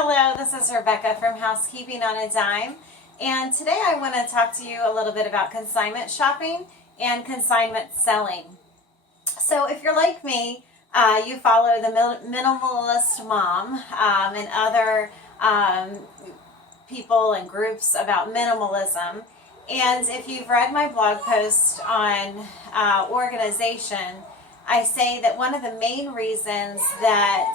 Hello, this is Rebecca from Housekeeping on a Dime, and today I want to talk to you a little bit about consignment shopping and consignment selling. So if you're like me, you follow the Minimalist Mom and other people and groups about minimalism. And if you've read my blog post on organization, I say that one of the main reasons that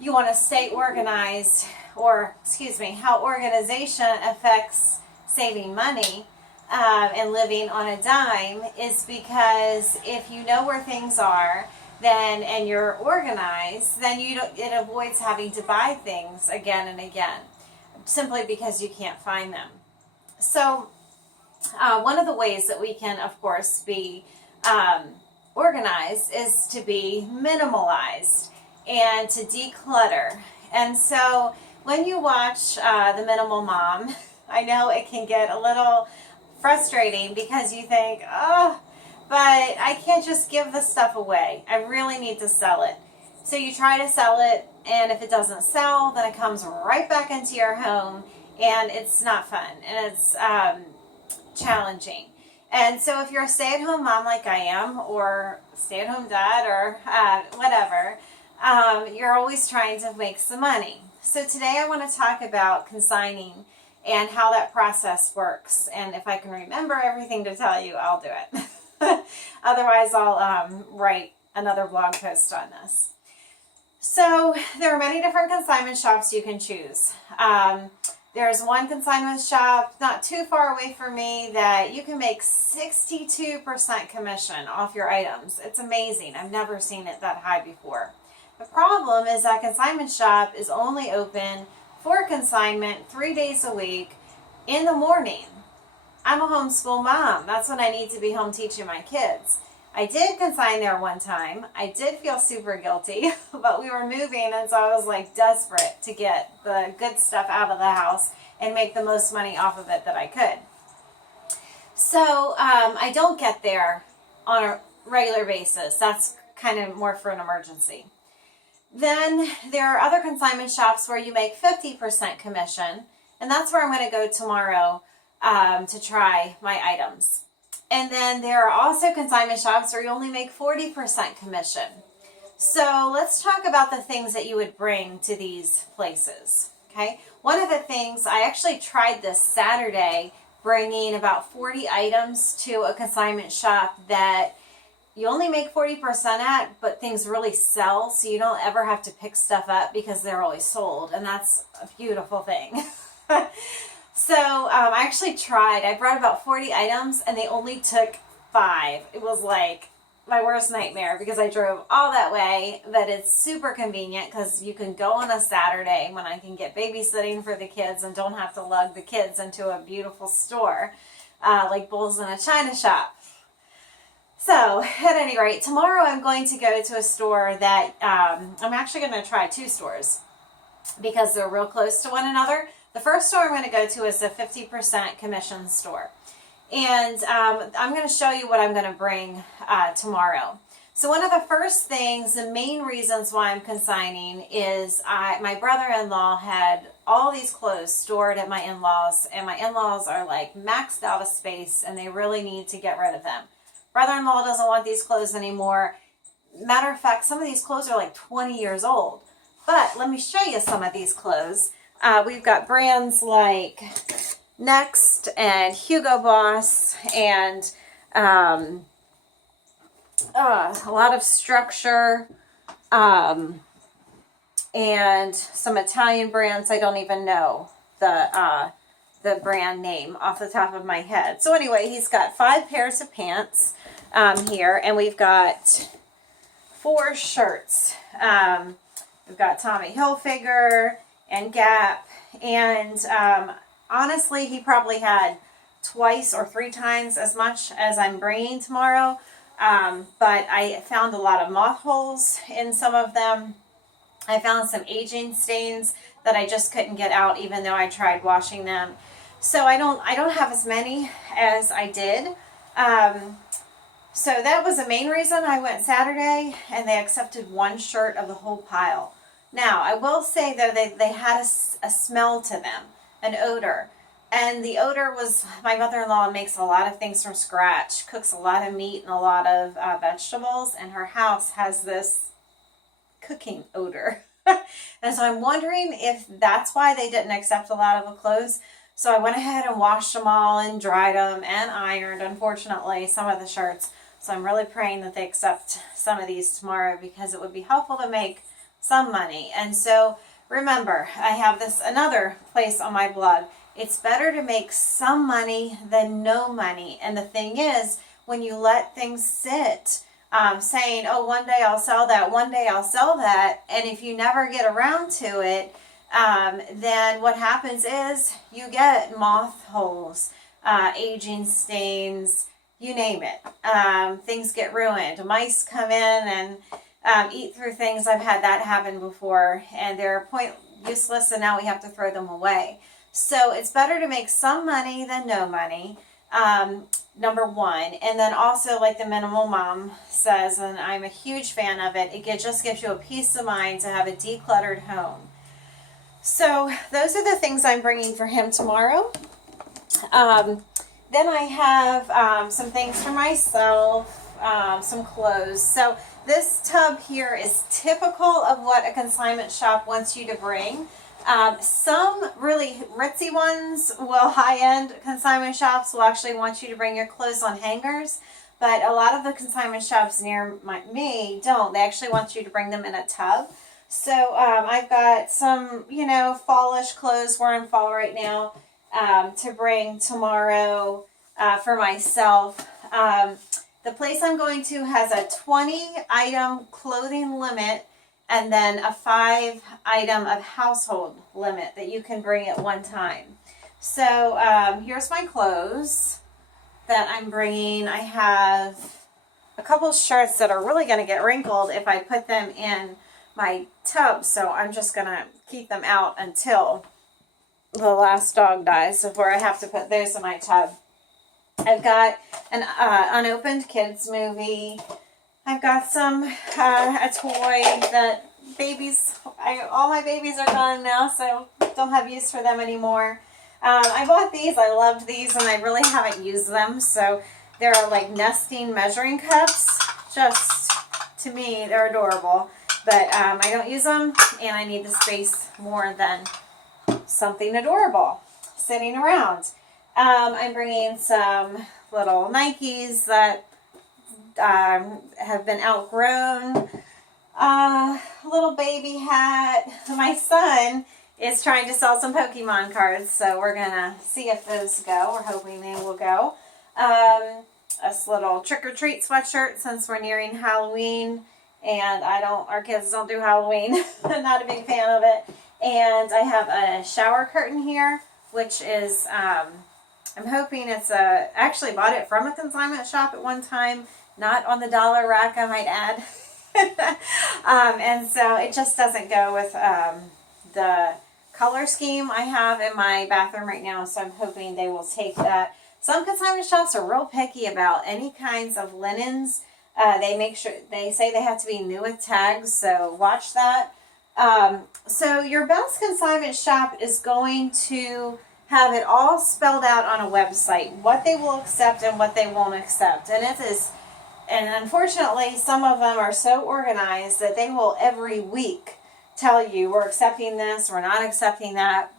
you want to stay organized, or excuse me, how organization affects saving money and living on a dime is because if you know where things are, then and you're organized, then it avoids having to buy things again and again, simply because you can't find them. So one of the ways that we can, of course, be organized is to be minimalized and to declutter. And so when you watch The Minimal Mom, I know it can get a little frustrating because you think, oh, but I can't just give this stuff away. I really need to sell it. So you try to sell it, and if it doesn't sell, then it comes right back into your home, and it's not fun, and it's challenging. And so if you're a stay-at-home mom like I am, or stay-at-home dad, or whatever, you're always trying to make some money. So today I want to talk about consigning and how that process works. And if I can remember everything to tell you, I'll do it. Otherwise, I'll write another blog post on this. So there are many different consignment shops you can choose. There's one consignment shop not too far away from me that you can make 62% commission off your items. It's amazing. I've never seen it that high before. The problem is that consignment shop is only open for consignment 3 days a week in the morning. I'm a homeschool mom. That's when I need to be home teaching my kids. I did consign there one time. I did feel super guilty, but we were moving, and so I was like desperate to get the good stuff out of the house and make the most money off of it that I could. So I don't get there on a regular basis. That's kind of more for an emergency. Then there are other consignment shops where you make 50% commission, and that's where I'm going to go tomorrow to try my items. And then there are also consignment shops where you only make 40% commission. So let's talk about the things that you would bring to these places. Okay, one of the things, I actually tried this Saturday, bringing about 40 items to a consignment shop that you only make 40% at, but things really sell, so you don't ever have to pick stuff up because they're always sold, and that's a beautiful thing. So I actually tried. I brought about 40 items, and they only took 5. It was like my worst nightmare because I drove all that way, but it's super convenient because you can go on a Saturday when I can get babysitting for the kids and don't have to lug the kids into a beautiful store like Bulls in a China shop. So, at any rate, tomorrow I'm going to go to a store that, I'm actually going to try 2 stores because they're real close to one another. The first store I'm going to go to is a 50% commission store. And I'm going to show you what I'm going to bring tomorrow. So one of the first things, the main reasons why I'm consigning is my brother-in-law had all these clothes stored at my in-laws, and my in-laws are like maxed out of space, and they really need to get rid of them. Brother-in-law doesn't want these clothes anymore. Matter of fact, some of these clothes are like 20 years old. But let me show you some of these clothes. We've got brands like Next and Hugo Boss and a lot of Structure and some Italian brands. I don't even know the brand name off the top of my head. So anyway, he's got 5 pairs of pants here, and we've got 4 shirts. We've got Tommy Hilfiger and Gap, and honestly, he probably had twice or 3 times as much as I'm bringing tomorrow, but I found a lot of moth holes in some of them. I found some aging stains that I just couldn't get out even though I tried washing them. So I don't have as many as I did. So that was the main reason I went Saturday, and they accepted 1 shirt of the whole pile. Now, I will say though, they had a smell to them, an odor. And the odor was, my mother-in-law makes a lot of things from scratch, cooks a lot of meat and a lot of vegetables, and her house has this cooking odor. And so I'm wondering if that's why they didn't accept a lot of the clothes. So I went ahead and washed them all and dried them and ironed, unfortunately, some of the shirts. So I'm really praying that they accept some of these tomorrow, because it would be helpful to make some money. And so remember, I have this another place on my blog. It's better to make some money than no money. And the thing is, when you let things sit, saying, oh, one day I'll sell that, one day I'll sell that, and if you never get around to it, then what happens is you get moth holes, aging stains, you name it. Things get ruined. Mice come in and eat through things. I've had that happen before, and they're useless, and now we have to throw them away. So it's better to make some money than no money, number one. And then also, like the Minimal Mom says, and I'm a huge fan of it, it just gives you a peace of mind to have a decluttered home. So those are the things I'm bringing for him tomorrow. Then I have some things for myself, some clothes. So this tub here is typical of what a consignment shop wants you to bring. Some really ritzy ones, high-end consignment shops will actually want you to bring your clothes on hangers, but a lot of the consignment shops near me don't. They actually want you to bring them in a tub. So I've got some, fallish clothes, we're in fall right now, to bring tomorrow for myself. The place I'm going to has a 20-item clothing limit, and then a 5-item of household limit that you can bring at one time. So here's my clothes that I'm bringing. I have a couple shirts that are really going to get wrinkled if I put them in my tub, so I'm just going to keep them out until the last dog dies before I have to put those in my tub. I've got an unopened kids movie. I've got a toy that all my babies are gone now, so don't have use for them anymore. I bought these, I loved these, and I really haven't used them. So they're like nesting measuring cups. Just, to me, they're adorable. But I don't use them, and I need the space more than something adorable sitting around. I'm bringing some little Nikes that have been outgrown. Little baby hat. My son is trying to sell some Pokemon cards, so we're gonna see if those go. We're hoping they will go. This little trick-or-treat sweatshirt, since we're nearing Halloween, and our kids don't do Halloween. I'm not a big fan of it. And I have a shower curtain here, which is, I'm hoping I actually bought it from a consignment shop at one time, not on the dollar rack, I might add. And so it just doesn't go with the color scheme I have in my bathroom right now, so I'm hoping they will take that. Some consignment shops are real picky about any kinds of linens. They say they have to be new with tags, so watch that. So your best consignment shop is going to have it all spelled out on a website, what they will accept and what they won't accept. And unfortunately, some of them are so organized that they will every week tell you, we're accepting this, we're not accepting that.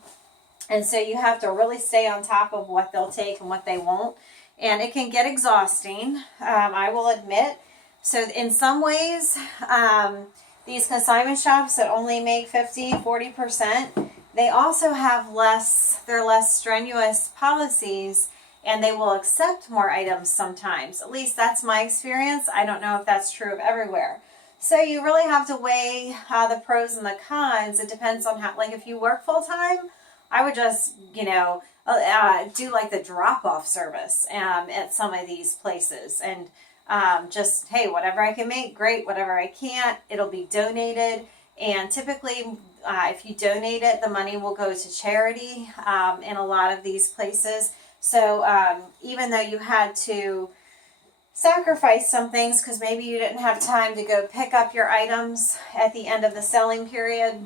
And so you have to really stay on top of what they'll take and what they won't. And it can get exhausting, I will admit. So in some ways, these consignment shops that only make 50-40%, they also have less strenuous policies, and they will accept more items sometimes. At least that's my experience. I don't know if that's true of everywhere. So you really have to weigh the pros and the cons. It depends on how, like if you work full time, I would just, do like the drop-off service at some of these places. And just, hey, whatever I can make, great. Whatever I can't, it'll be donated. And typically, if you donate it, the money will go to charity in a lot of these places. So even though you had to sacrifice some things because maybe you didn't have time to go pick up your items at the end of the selling period.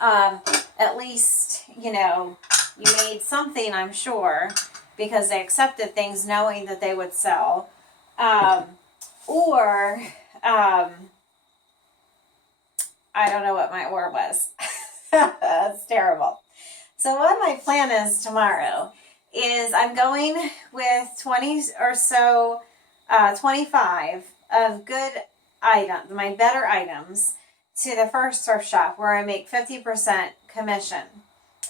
At least, you know, you made something, I'm sure, because they accepted things knowing that they would sell. Or I don't know what my or was. That's terrible. So what my plan is tomorrow is I'm going with 20 or so, 25 of good items, my better items, to the first thrift shop where I make 50% commission.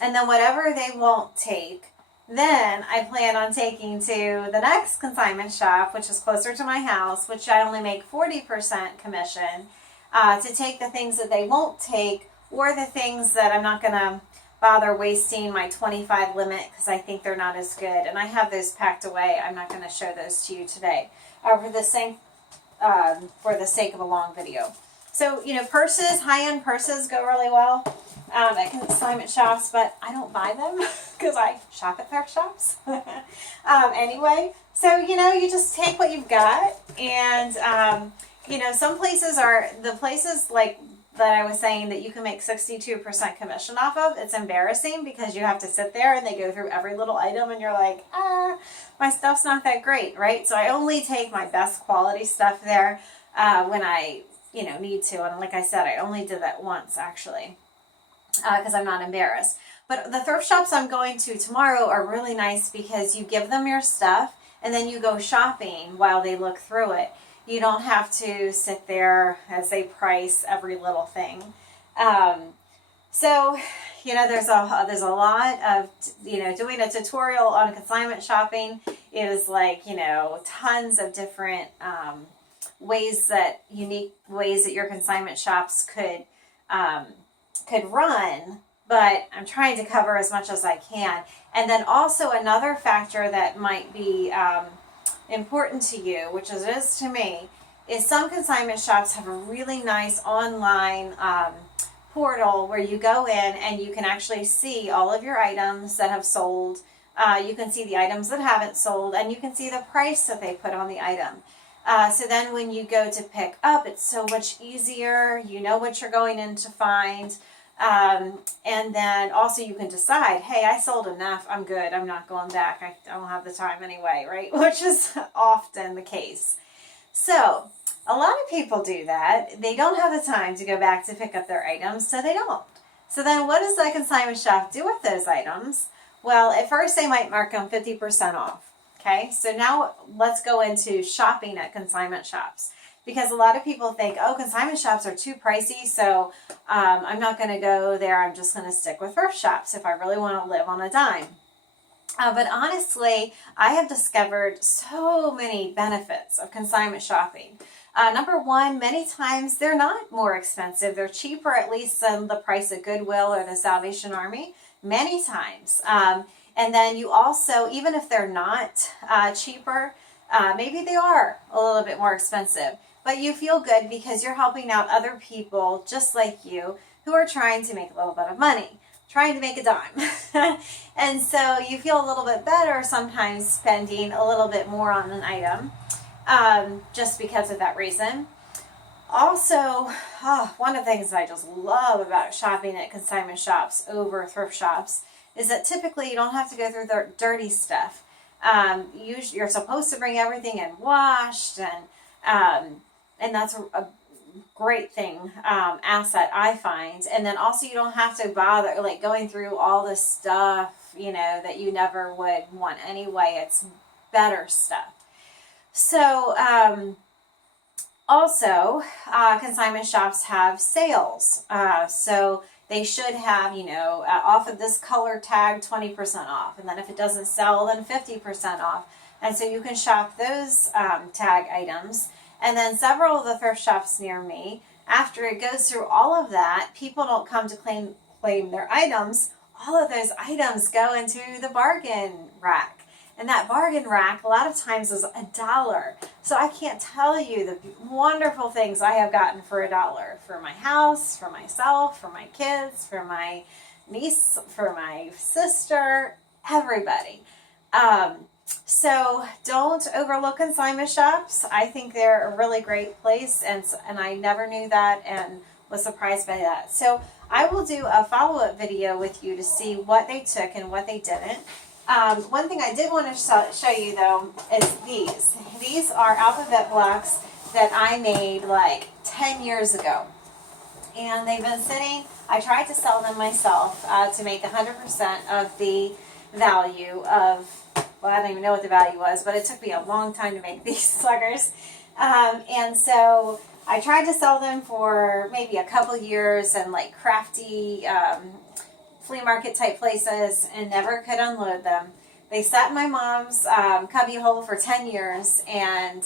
And then whatever they won't take, then I plan on taking to the next consignment shop, which is closer to my house, which I only make 40% commission, to take the things that they won't take, or the things that I'm not going to bother wasting my 25 limit because I think they're not as good. And I have those packed away. I'm not going to show those to you today for the sake of a long video. So, you know, purses, high-end purses go really well at consignment shops, but I don't buy them because I shop at thrift shops anyway. So, you know, you just take what you've got, and, you know, some places are, the places like that I was saying that you can make 62% commission off of, it's embarrassing because you have to sit there and they go through every little item and you're like, my stuff's not that great, right? So I only take my best quality stuff there when I, you know, need to. And like I said, I only did that once actually because I'm not embarrassed. But the thrift shops I'm going to tomorrow are really nice because you give them your stuff and then you go shopping while they look through it. You don't have to sit there as they price every little thing. So, you know, there's a lot of, you know, doing a tutorial on consignment shopping is like, you know, tons of different unique ways that your consignment shops could run, but I'm trying to cover as much as I can. And then also another factor that might be important to you, which it is to me, is some consignment shops have a really nice online portal where you go in and you can actually see all of your items that have sold. You can see the items that haven't sold, and you can see the price that they put on the item. So then when you go to pick up, it's so much easier. You know what you're going in to find. And then also you can decide, hey, I sold enough. I'm good. I'm not going back. I don't have the time anyway, right? Which is often the case. So a lot of people do that. They don't have the time to go back to pick up their items, so they don't. So then what does the consignment shop do with those items? Well, at first they might mark them 50% off. Okay, so now let's go into shopping at consignment shops. Because a lot of people think, oh, consignment shops are too pricey, so I'm not going to go there. I'm just going to stick with thrift shops if I really want to live on a dime. But honestly, I have discovered so many benefits of consignment shopping. Number one, many times they're not more expensive. They're cheaper, at least than the price of Goodwill or the Salvation Army, many times. And then you also, even if they're not cheaper, maybe they are a little bit more expensive, but you feel good because you're helping out other people just like you who are trying to make a little bit of money, trying to make a dime. And so you feel a little bit better sometimes spending a little bit more on an item just because of that reason. Also, one of the things that I just love about shopping at consignment shops over thrift shops is that typically you don't have to go through the dirty stuff. You're supposed to bring everything in washed, and that's a great thing, asset I find. And then also you don't have to bother like going through all this stuff, you know, that you never would want anyway. It's better stuff. So also consignment shops have sales. So they should have, you know, off of this color tag, 20% off. And then if it doesn't sell, then 50% off. And so you can shop those tag items. And then several of the thrift shops near me, after it goes through all of that, people don't come to claim their items. All of those items go into the bargain rack. And that bargain rack a lot of times is $1. So I can't tell you the wonderful things I have gotten for $1 for my house, for myself, for my kids, for my niece, for my sister, everybody. So don't overlook consignment shops. I think they're a really great place, and I never knew that and was surprised by that. So I will do a follow-up video with you to see what they took and what they didn't. One thing I did want to show you though is these. These are alphabet blocks that I made like 10 years ago. And they've been sitting, I tried to sell them myself to make 100% of the value of, well, I don't even know what the value was, but it took me a long time to make these suckers. And so I tried to sell them for maybe a couple years and like crafty flea market type places and never could unload them. They sat in my mom's cubby hole for 10 years and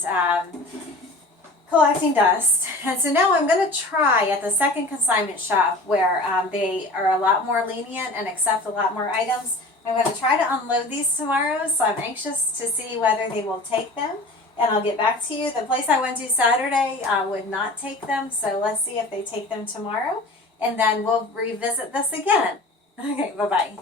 collecting dust. And so now I'm going to try at the second consignment shop where they are a lot more lenient and accept a lot more items. I'm going to try to unload these tomorrow, so I'm anxious to see whether they will take them, and I'll get back to you. The place I went to Saturday would not take them, so let's see if they take them tomorrow, and then we'll revisit this again. Okay, bye-bye.